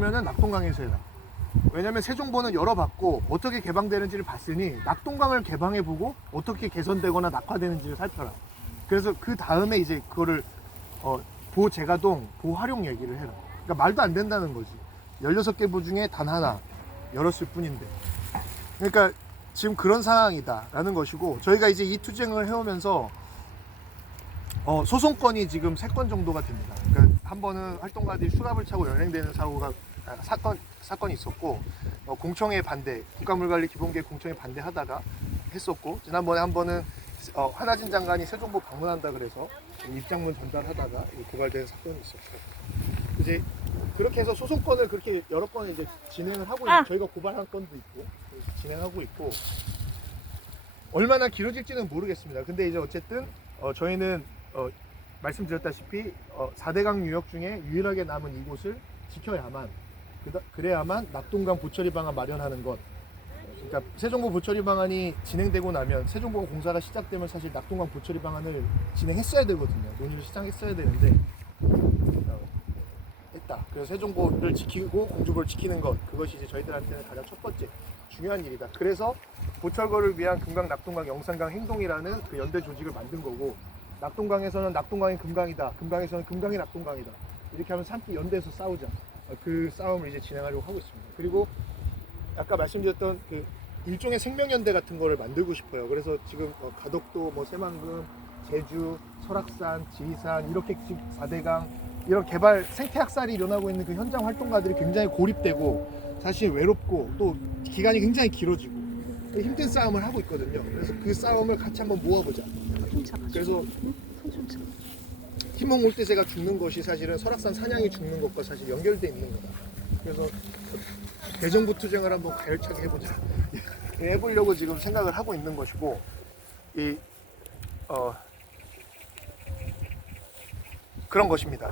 그러면은 낙동강에서 해라. 왜냐면 세종보는 열어봤고 어떻게 개방되는지를 봤으니 낙동강을 개방해보고 어떻게 개선되거나 낙화되는지를 살펴라. 그래서 그 다음에 이제 그거를 어, 보재가동, 보활용 얘기를 해라. 그러니까 말도 안 된다는 거지. 16개 부 중에 단 하나 열었을 뿐인데. 그러니까 지금 그런 상황이다라는 것이고 저희가 이제 이 투쟁을 해오면서 어, 소송건이 지금 세건 정도가 됩니다. 그러니까 한 번은 활동가들이 수갑을 차고 연행되는 사고가 아, 사건 사건이 있었고 어, 공청회 반대 국가물관리 기본계획 공청회 반대하다가 했었고 지난번에 한 번은 어, 한하진 장관이 세종보 방문한다 그래서 입장문 전달하다가 이 고발된 사건이 있었고 이제 그렇게 해서 소송건을 그렇게 여러 건 이제 진행을 하고 있는 아! 저희가 고발한 건도 있고 그래서 진행하고 있고 얼마나 길어질지는 모르겠습니다. 근데 이제 어쨌든 어, 저희는 어, 말씀드렸다시피 어, 4대강 유역 중에 유일하게 남은 이곳을 지켜야만 그래야만 낙동강 보처리 방안 마련하는 것 그러니까 세종보 보처리 방안이 진행되고 나면 세종보 공사가 시작되면 사실 낙동강 보처리 방안을 진행했어야 되거든요. 논의를 시작했어야 되는데 어, 했다. 그래서 세종보를 지키고 공주보를 지키는 것 그것이 이제 저희들한테는 가장 첫 번째 중요한 일이다. 그래서 보철거를 위한 금강 낙동강 영산강 행동이라는 그 연대 조직을 만든 거고 낙동강에서는 낙동강이 금강이다. 금강에서는 금강이 낙동강이다. 이렇게 하면서 함께 연대해서 싸우자. 어, 그 싸움을 이제 진행하려고 하고 있습니다. 그리고 아까 말씀드렸던 그 일종의 생명연대 같은 거를 만들고 싶어요. 그래서 지금 어, 가덕도, 뭐 새만금, 제주, 설악산, 지리산 이렇게 지금 4대강 이런 개발 생태학살이 일어나고 있는 그 현장 활동가들이 굉장히 고립되고 사실 외롭고 또 기간이 굉장히 길어지고 힘든 싸움을 하고 있거든요. 그래서 그 싸움을 같이 한번 모아보자. 그래서 힘몸 올대새가 죽는 것이 사실은 설악산 산양이 죽는 것과 사실 연결돼 있는 거다. 그래서 대정부 투쟁을 한번 가열차게 해보자. 해보려고 지금 생각을 하고 있는 것이고 이 어, 그런 것입니다.